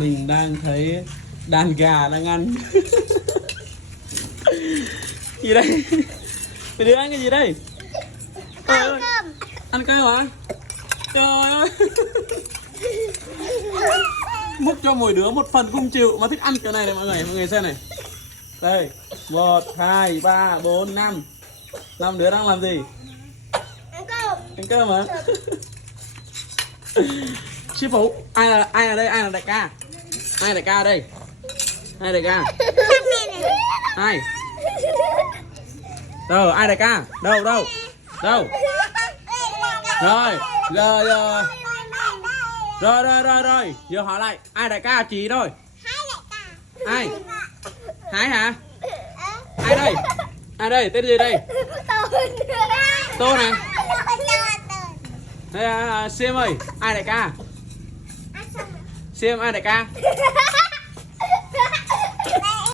Mình đang thấy đàn gà đang ăn. Gì đây? Cái đứa ăn cái gì đây? Ăn cơm. Ăn cơm hả? Trời ơi. Múc cho mỗi đứa một phần không chịu mà thích ăn cái này này mọi người xem này. Đây, 1, 2, 3, 4, 5. 5 đứa đang làm gì? Ăn cơm. Ăn cơm hả? Sư phụ, ai là đây? Ai là đại ca? Ai đại ca ở đây? Ai đại ca? Ai? Đâu, ai đại ca? Đâu? Rồi, rồi. Giờ hỏi lại, ai đại ca chị thôi? Ai? Hải hả? Ai đây? Ai đây? Tên gì đây? Tô này. Đây, Sim ơi, ai đại ca? Sim ai đại ca?